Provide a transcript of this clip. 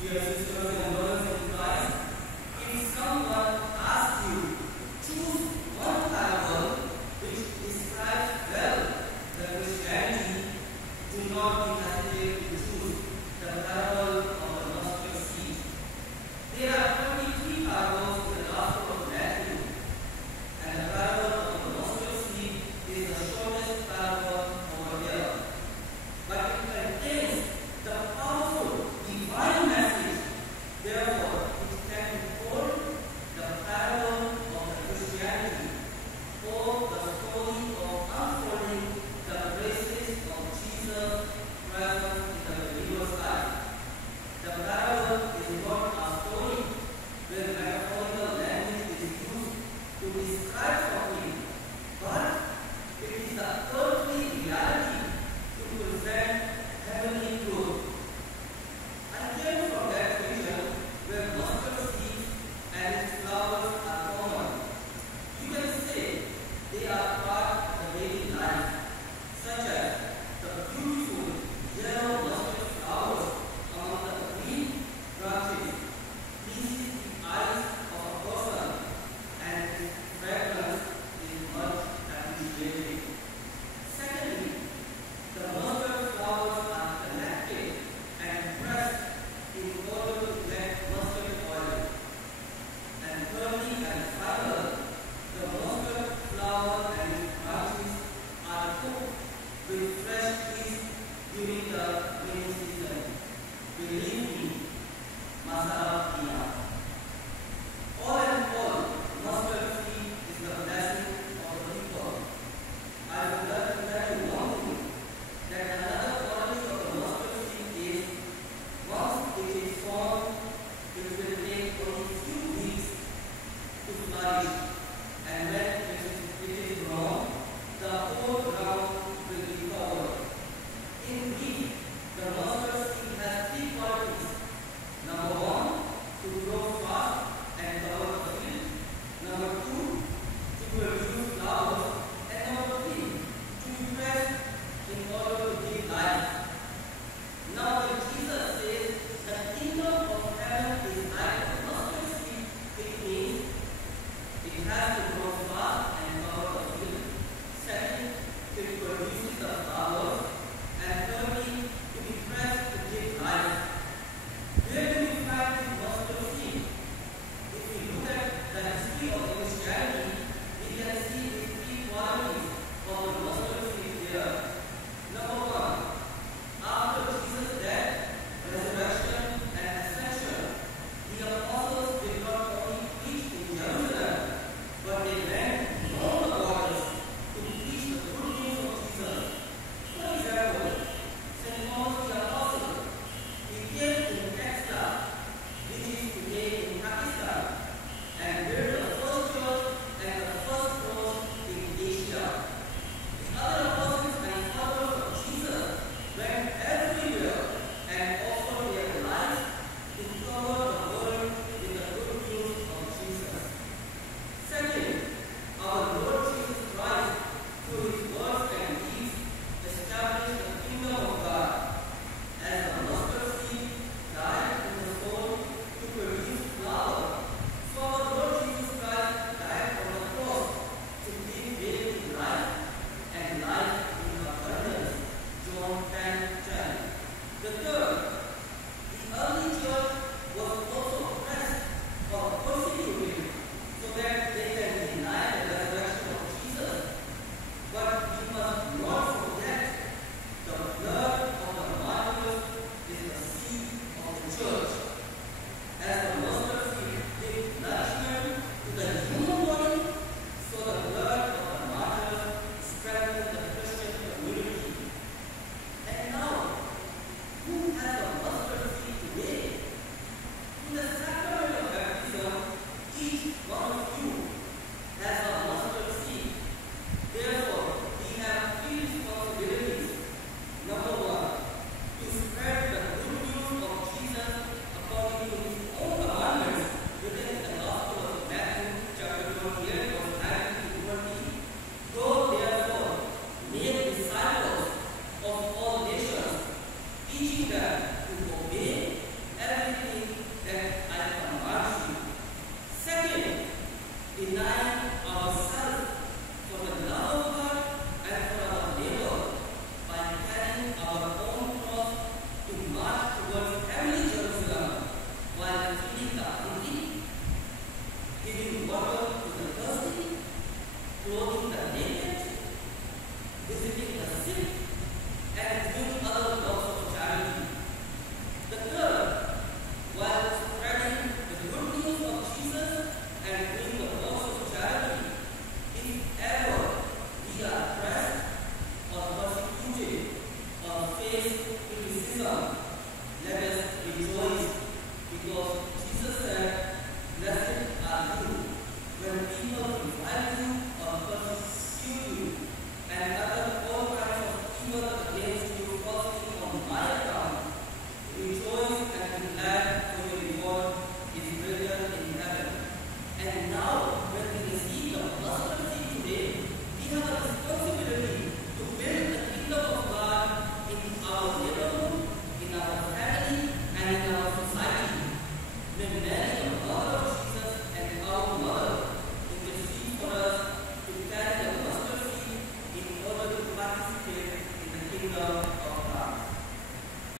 Dear sisters and brothers in Christ, if someone asks you, choose one parable which describes well the Christianity, do not be hesitant to choose the parable of the mustard seed. There are 23 parables in the Gospel of Matthew, and the parable of the mustard seed is the shortest parable over here. But it contains the powerful divine message. Therefore, it can be called the parable of the Christianity, or the story of unfolding the graces of Jesus present in the believer's life. The parable is not a story where metaphorical language is used to describe something, but it is the earthly reality to present heavenly truth. I came from that region where mustard seeds and its flowers are common. You can say they are part of the daily life, such as the beautiful yellow mustard flowers among the green branches. Pleases the eyes of a person, and its fragrance is much appreciated. Secondly, the mustard flowers are connected and pressed in order to get mustard oil. And thirdly and finally, the mustard flower and its branches are cooked with fresh fish during the rainy season. Believe me, masala pia. All in all, mustard seed is the blessing of the people. I would like to tell you one thing, that another quality of the mustard seed is, once it is formed, it will take only few weeks to flourish, and when it is grown, the whole ground will be covered. In brief, the